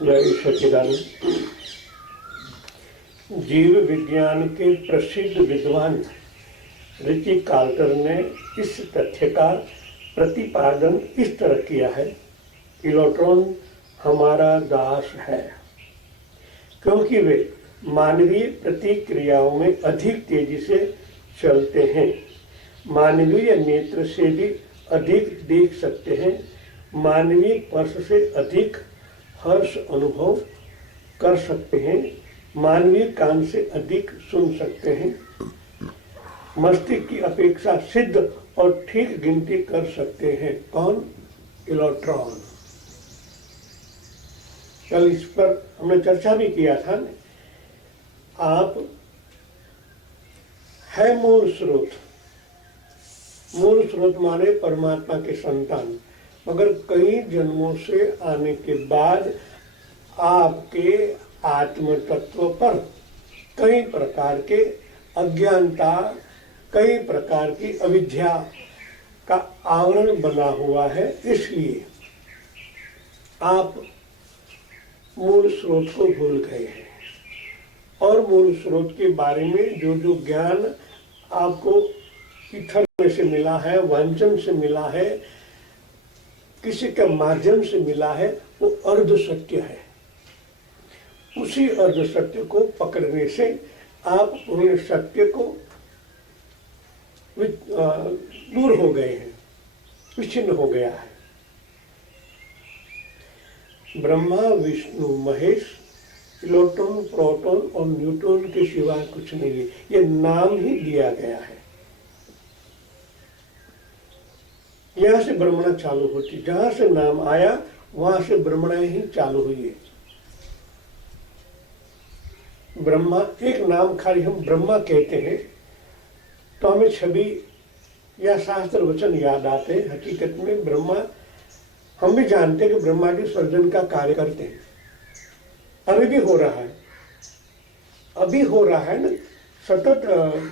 जय सच्चिदानंद। जीव विज्ञान के प्रसिद्ध विद्वान रिची कार्टर ने इस तथ्य का प्रतिपादन इस तरह किया है, इलेक्ट्रॉन हमारा दास है, क्योंकि वे मानवीय प्रतिक्रियाओं में अधिक तेजी से चलते हैं, मानवीय नेत्र से भी अधिक देख सकते हैं, मानवीय स्पर्श से अधिक हर्ष अनुभव कर सकते हैं, मानवीय कान से अधिक सुन सकते हैं, मस्तिष्क की अपेक्षा सिद्ध और ठीक गिनती कर सकते हैं। कौन? इलेक्ट्रॉन। कल इस पर हमने चर्चा भी किया था न? आप है मूल स्रोत। मूल स्रोत माने परमात्मा के संतान, मगर कई जन्मों से आने के बाद आपके आत्म तत्व पर कई प्रकार के अज्ञानता, कई प्रकार की अविद्या का आवरण बना हुआ है। इसलिए आप मूल स्रोत को भूल गए हैं और मूल स्रोत के बारे में जो जो ज्ञान आपको ईथर में से मिला है, वांचन से मिला है, किसी के माध्यम से मिला है, वो अर्ध सत्य है। उसी अर्ध सत्य को पकड़ने से आप पूर्ण सत्य को दूर हो गए हैं, विच्छिन्न हो गया है। ब्रह्मा, विष्णु, महेश, इलेक्ट्रॉन, प्रोटॉन और न्यूट्रॉन के सिवाय कुछ नहीं है। ये नाम ही दिया गया है। यहां से ब्रह्मणा चालू होती, जहां से नाम आया वहां से ब्रह्मणा ही चालू हुई है। ब्रह्मा एक नाम, खाली हम ब्रह्मा कहते हैं तो हमें छवि या शास्त्र वचन याद आते हैं। हकीकत में ब्रह्मा, हम भी जानते हैं कि ब्रह्मा जी सर्जन का कार्य करते हैं। अभी भी हो रहा है, अभी हो रहा है ना, सतत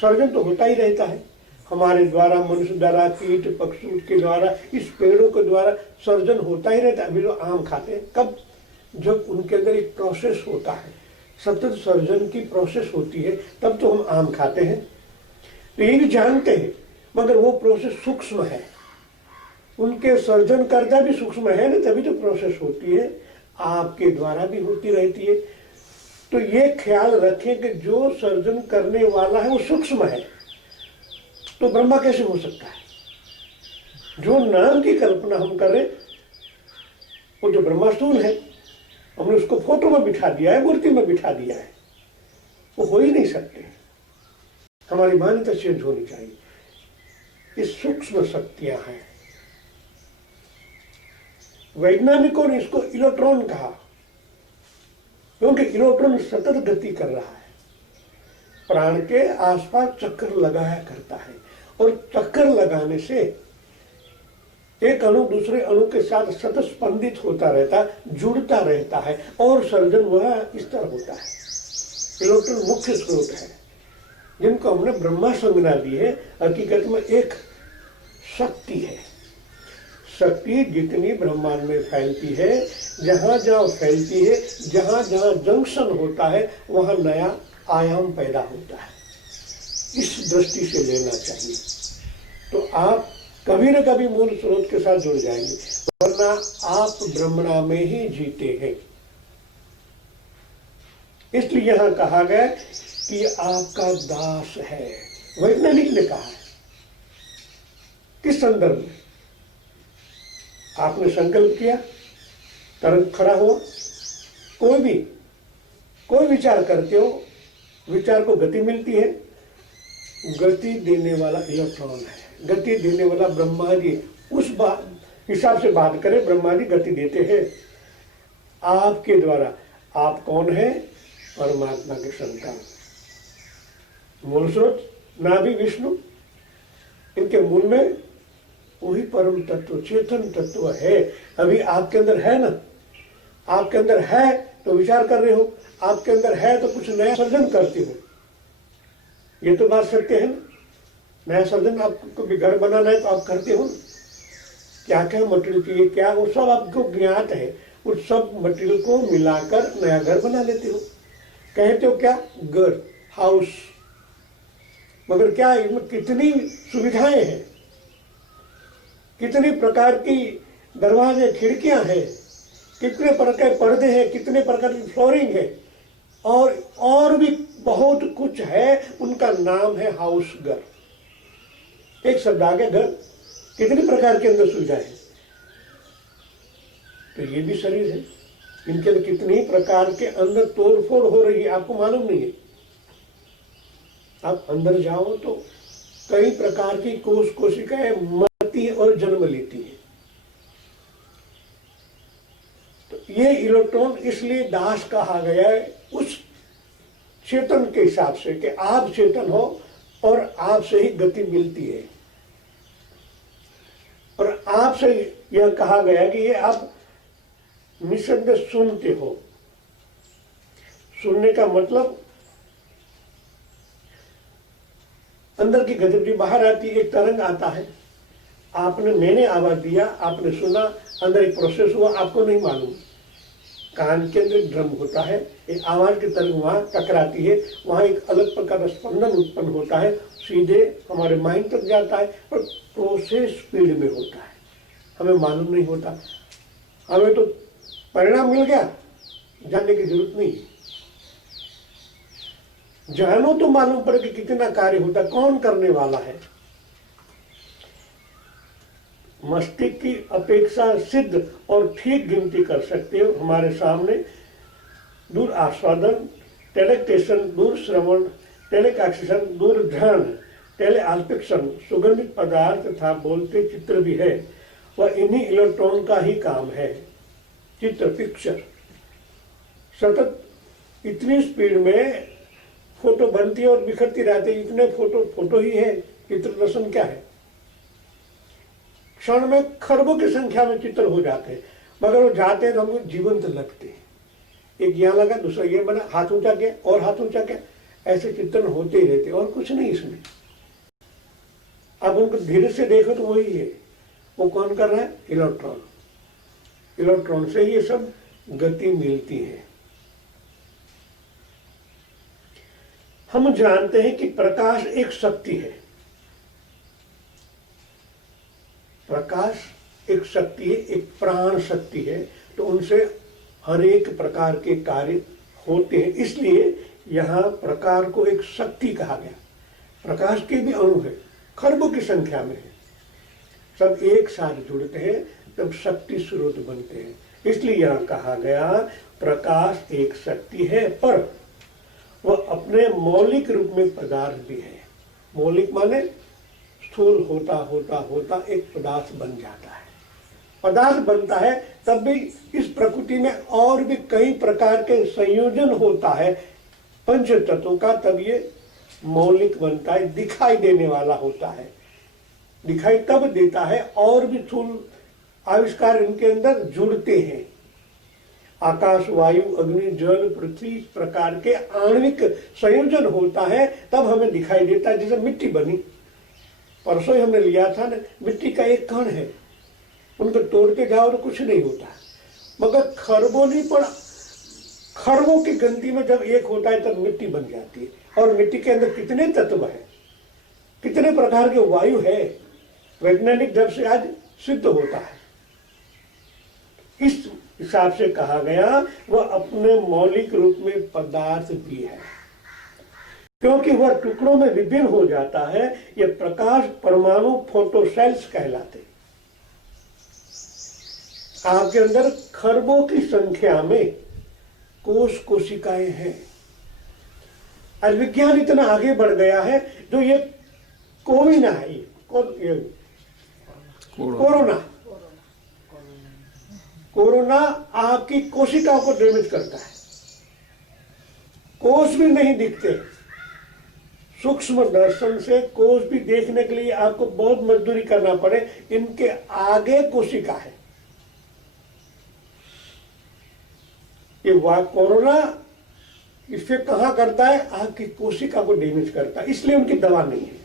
सर्जन तो होता ही रहता है। हमारे द्वारा, मनुष्य द्वारा, कीट पक्षी के द्वारा, इस पेड़ों के द्वारा सर्जन होता ही रहता है। अभी लोग आम खाते हैं, कब? जब उनके अंदर एक प्रोसेस होता है, सतत सर्जन की प्रोसेस होती है, तब तो हम आम खाते हैं। तो ये भी जानते हैं, मगर वो प्रोसेस सूक्ष्म है, उनके सर्जन करता भी सूक्ष्म है ना, तभी तो प्रोसेस होती है। आपके द्वारा भी होती रहती है। तो ये ख्याल रखें कि जो सर्जन करने वाला है वो सूक्ष्म है, तो ब्रह्मा कैसे हो सकता है? जो नाम की कल्पना हम करें वो जो ब्रह्मा स्थूल है, हमने उसको फोटो में बिठा दिया है, मूर्ति में बिठा दिया है, वो हो ही नहीं सकते। हमारी मान्यता चेंज होनी चाहिए। ये सूक्ष्म शक्तियां हैं। वैज्ञानिकों ने इसको इलेक्ट्रॉन कहा, क्योंकि इलेक्ट्रॉन सतत गति कर रहा है, प्राण के आसपास चक्कर लगाया करता है, और चक्कर लगाने से एक अणु दूसरे अणु के साथ सतत स्पंदित होता रहता, जुड़ता रहता है, और सर्जन वह इस तरह होता है। इलेक्ट्रॉन मुख्य स्रोत है, जिनको हमने ब्रह्मा संज्ञा दी है। हकीकत में एक शक्ति है। शक्ति जितनी ब्रह्मांड में फैलती है, जहां जहां फैलती है, जहां जहां जंक्शन होता है, वहां नया आयाम पैदा होता है। इस दृष्टि से लेना चाहिए, तो आप कभी न कभी मूल स्रोत के साथ जुड़ जाएंगे, वरना आप ब्रह्मणा में ही जीते हैं। इसलिए यहां कहा गया कि आपका दास है। वैज्ञानिक ने कहा है। किस संदर्भ में? आपने संकल्प किया, तरंग खड़ा हुआ। कोई विचार करते हो, विचार को गति मिलती है, गति देने वाला इलेक्ट्रॉन है, गति देने वाला ब्रह्मा जी। उस हिसाब से बात करें, ब्रह्मा जी गति देते हैं आपके द्वारा। आप कौन है? परमात्मा के संतान। मूल स्रोत नाभि विष्णु, इनके मूल में वही परम तत्व, चेतन तत्व है। अभी आपके अंदर है ना, आपके अंदर है तो विचार कर रहे हो, आपके अंदर है तो कुछ नया सर्जन करते हो। ये तो बात सत्य है ना। नया सर्जन, आपको भी घर बनाना है तो आप करते हो ना। क्या क्या मटेरियल चाहिए, क्या, वो सब आपको ज्ञात है। उस सब मटेरियल को मिलाकर नया घर बना लेते हो। कहते हो क्या? घर, हाउस। मगर क्या इसमें कितनी सुविधाएं हैं, कितनी प्रकार की दरवाजे खिड़कियां हैं, कितने प्रकार के पर्दे हैं, कितने प्रकार की फ्लोरिंग है, और भी बहुत कुछ है। उनका नाम है हाउस, घर। एक शब्द आ गया घर। कितनी प्रकार के अंदर सुविधाएं हैं। तो ये भी शरीर है, इनके अंदर कितनी प्रकार के अंदर तोड़फोड़ हो रही है, आपको मालूम नहीं है। आप अंदर जाओ तो कई प्रकार की कोशिकाएं मरती है और जन्म लेती है। तो ये इलेक्ट्रॉन इसलिए दास कहा गया है उस चेतन के हिसाब से कि आप चेतन हो और आपसे ही गति मिलती है। और आपसे यह कहा गया कि ये आप निसंदेह सुनते हो। सुनने का मतलब अंदर की गतिविधि बाहर आती है, एक तरंग आता है, मैंने आवाज दिया, आपने सुना, अंदर एक प्रोसेस हुआ, आपको नहीं मालूम। कान के अंदर एक ड्रम होता है, एक आवाज की तरंग वहां टकराती है, वहां एक अलग प्रकार का स्पंदन उत्पन्न होता है, सीधे हमारे माइंड तक जाता है, और प्रोसेस स्पीड में होता है, हमें मालूम नहीं होता। हमें तो परिणाम मिल गया, जानने की जरूरत नहीं है। जानो तो मालूम पड़े कि कितना कार्य होता है, कौन करने वाला है। मस्तिष्क की अपेक्षा सिद्ध और ठीक गिनती कर सकते हो। हमारे सामने दूर आस्वादन, टेलेक्टेशन, दूर श्रवण, टेलेकाक्षिशन, दूर ध्यान, टेले आल्पिक्शन, सुगंधित पदार्थ तथा बोलते चित्र भी है। वह इन्हीं इलेक्ट्रॉन का ही काम है। चित्र, पिक्चर सतत इतनी स्पीड में फोटो बनती है और बिखरती रहती है। इतने फोटो ही है, चित्र दर्शन क्या है। क्षण में खरबों की संख्या में चित्र हो जाते हैं, मगर वो जाते हैं तो हमको जीवंत लगते हैं। एक यहाँ लगा, दूसरा ये बना, हाथ ऊंचा किया और हाथ ऊंचा किया, ऐसे चित्रण होते ही रहते और कुछ नहीं इसमें। अब उनको धीरे से देखो तो वही है। वो कौन कर रहा है? इलेक्ट्रॉन। इलेक्ट्रॉन से ये सब गति मिलती है। हम जानते हैं कि प्रकाश एक शक्ति है। प्रकाश एक शक्ति है, एक प्राण शक्ति है। तो उनसे हर एक प्रकार के कार्य होते हैं, इसलिए यहाँ प्रकार को एक शक्ति कहा गया। प्रकाश के भी अणु है, खरबों की संख्या में है, सब एक साथ जुड़ते हैं तब शक्ति स्रोत बनते हैं। इसलिए यहाँ कहा गया प्रकाश एक शक्ति है, पर वह अपने मौलिक रूप में पदार्थ भी है। मौलिक माने स्थूल होता होता होता एक पदार्थ बन जाता है। पदार्थ बनता है तब भी इस प्रकृति में और भी कई प्रकार के संयोजन होता है पंच तत्वों का, तब ये मौलिक बनता है, दिखाई देने वाला होता है। दिखाई तब देता है और भी स्थूल आविष्कार इनके अंदर जुड़ते हैं। आकाश, वायु, अग्नि, जल, पृथ्वी, इस प्रकार के आणविक संयोजन होता है तब हमें दिखाई देता है। जैसे मिट्टी बनी, परसों ही हमने लिया था ना, मिट्टी का एक कण है, उनको तोड़ते जाओ तो कुछ नहीं होता, मगर खरबों नहीं पड़ा। खरबों की गिनती में जब एक होता है तब मिट्टी बन जाती है। और मिट्टी के अंदर कितने तत्व है, कितने प्रकार के वायु है, वैज्ञानिक जब से आज सिद्ध होता है। इस हिसाब से कहा गया वह अपने मौलिक रूप में पदार्थ भी है, क्योंकि वह टुकड़ों में विभिन्न हो जाता है। यह प्रकाश परमाणु फोटोसेल्स कहलाते। आपके अंदर खरबों की संख्या में कोशिकाएं हैं। आज विज्ञान इतना आगे बढ़ गया है, जो ये कोविड है, कोरोना आपकी कोशिकाओं को डैमेज करता है। कोष भी नहीं दिखते। सूक्ष्म दर्शन से कोष भी देखने के लिए आपको बहुत मजदूरी करना पड़े। इनके आगे कोशिका है। ये कोरोना इसे कहां करता है? आपकी कोशिका को डैमेज करता है, इसलिए उनकी दवा नहीं है।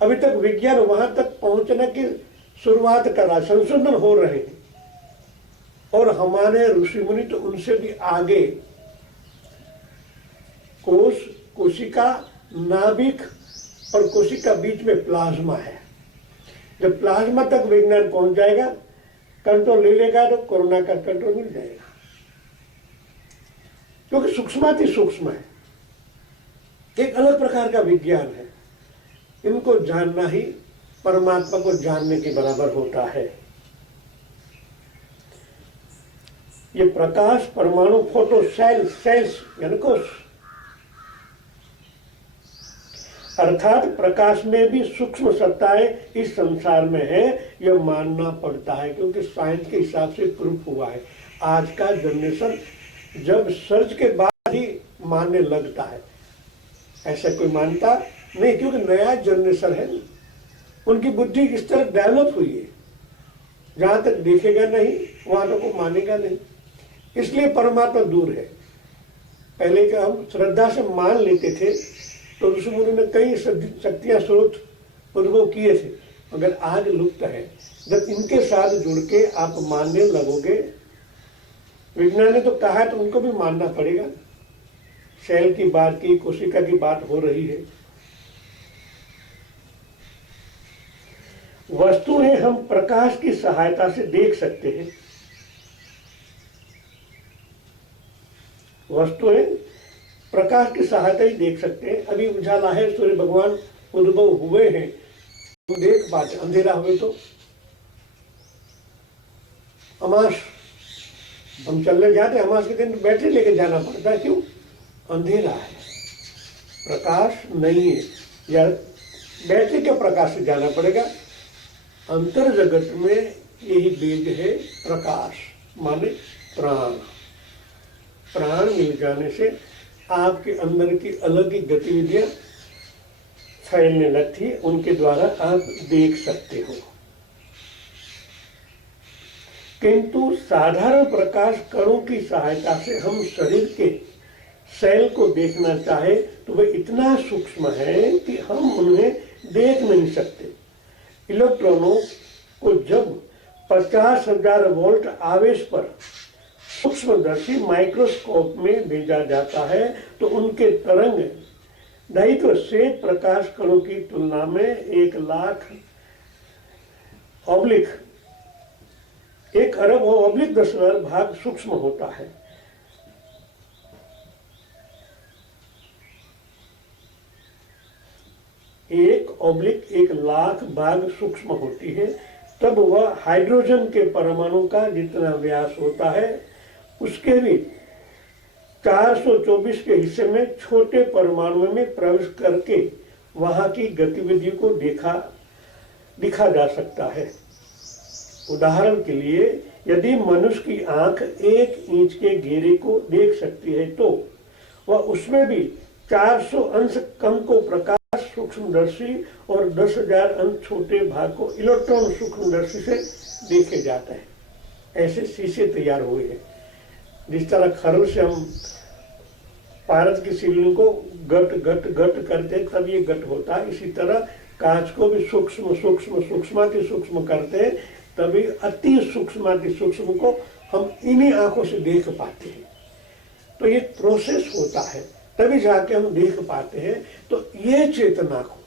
अभी तक विज्ञान वहां तक पहुंचने की शुरुआत कर रहा है, संशोधन हो रहे हैं और हमारे ऋषि मुनि तो उनसे भी आगे। कोश, कोशिका, नाभिक और कोशिका बीच में प्लाज्मा है। जब प्लाज्मा तक विज्ञान पहुंच जाएगा, कंट्रोल ले लेगा, तो कोरोना का कंट्रोल मिल जाएगा, क्योंकि सूक्ष्माति सूक्ष्म है, एक अलग प्रकार का विज्ञान है। इनको जानना ही परमात्मा को जानने के बराबर होता है। ये प्रकाश, परमाणु, फोटो, सेल्स यानी कोश, अर्थात प्रकाश में भी सूक्ष्म सत्ताएं इस संसार में है, यह मानना पड़ता है, क्योंकि साइंस के हिसाब से प्रूफ हुआ है। आज का जनरेशन जब सर्च के बाद ही मानने लगता है, ऐसा कोई मानता नहीं, क्योंकि नया जनरेशन है, उनकी बुद्धि इस तरह डेवलप हुई है, जहां तक देखेगा नहीं वहां तक वो मानेगा नहीं, इसलिए परमात्मा दूर है। पहले का हम श्रद्धा से मान लेते थे, तो ऋषि मुनि ने कई शक्तियां स्रोत उद्भव किए थे, मगर आज लुप्त है। जब इनके साथ जुड़ के आप मानने लगोगे, विज्ञान ने तो कहा है तो उनको भी मानना पड़ेगा। सेल की बात की, कोशिका की बात हो रही है। वस्तुएं हम प्रकाश की सहायता से देख सकते हैं। वस्तुएं प्रकाश की सहायता ही देख सकते हैं। अभी उजाला है, सूर्य भगवान उद्भव हुए हैं, तो देख पाते। अंधेरा हुए तो अमास हम चलने जाते, अमास के दिन बैटरी लेके जाना पड़ता है, क्यों? अंधेरा है, प्रकाश नहीं है, या बैटरी के प्रकाश से जाना पड़ेगा। अंतर जगत में यही वेद है, प्रकाश माने प्राण। प्राण मिल जाने से आपके अंदर की अलग ही गतिविधियां फैलने लगती है, उनके द्वारा आप देख सकते हो। किंतु साधारण प्रकाश कणों की सहायता से हम शरीर के सेल को देखना चाहे तो वे इतना सूक्ष्म है कि हम उन्हें देख नहीं सकते। इलेक्ट्रॉनों को जब 50,000 वोल्ट आवेश पर सूक्ष्मदर्शी माइक्रोस्कोप में भेजा जाता है, तो उनके तरंग दायित्व श्वेत प्रकाश कणों की तुलना में 1 अरब और 10,000 भाग सूक्ष्म होता है। एक लाख भाग सूक्ष्म होती है। तब वह हाइड्रोजन के परमाणु का जितना व्यास होता है, उसके भी 424 के हिस्से में छोटे परमाणु में प्रवेश करके वहां की गतिविधि को दिखा जा सकता है। उदाहरण के लिए, यदि मनुष्य की आंख 1 इंच के घेरे को देख सकती है, तो वह उसमें भी 400 अंश कम को प्रकाश सूक्ष्मदर्शी और 10,000 अंश छोटे भाग को इलेक्ट्रॉन सूक्ष्मदर्शी से देखे जाता है। ऐसे शीशे तैयार हुए हैं। जिस तरह खरल से हम पारद की शिवलिंग को गट करते तब ये गट होता है, इसी तरह कांच को भी सूक्ष्माति सूक्ष्म करते हैं, तभी अति सूक्ष्माति सूक्ष्म को हम इन्हीं आंखों से देख पाते हैं। तो ये प्रोसेस होता है, तभी जाके हम देख पाते हैं। तो ये चेतना को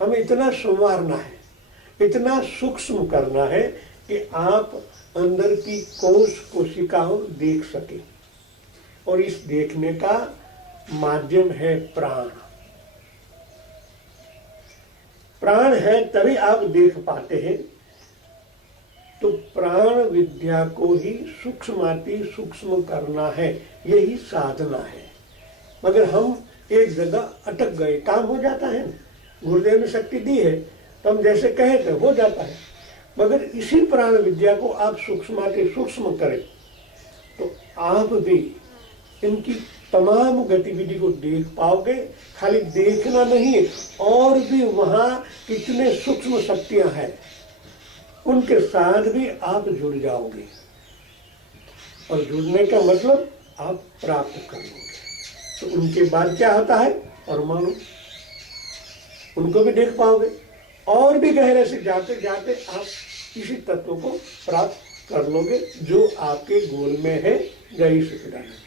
हमें इतना संवारना है, इतना सूक्ष्म करना है कि आप अंदर की कोश कोशिकाओं देख सके। और इस देखने का माध्यम है प्राण। प्राण है तभी आप देख पाते हैं। तो प्राण विद्या को ही सूक्ष्माति सूक्ष्म करना है, यही साधना है। मगर हम एक जगह अटक गए, काम हो जाता है, गुरुदेव ने शक्ति दी है तो हम जैसे कहे थे हो जाता है। मगर इसी प्राण विद्या को आप सूक्ष्माति सूक्ष्म करें तो आप भी इनकी तमाम गतिविधि को देख पाओगे। खाली देखना नहीं, और भी वहां कितने सूक्ष्म शक्तियां हैं उनके साथ भी आप जुड़ जाओगे। और जुड़ने का मतलब आप प्राप्त कर लोगे। तो उनके बाद क्या होता है? परमाणु, उनको भी देख पाओगे। और भी गहरे से जाते जाते आप इसी तत्व को प्राप्त कर लोगे जो आपके गोल में है। जय श्री राम।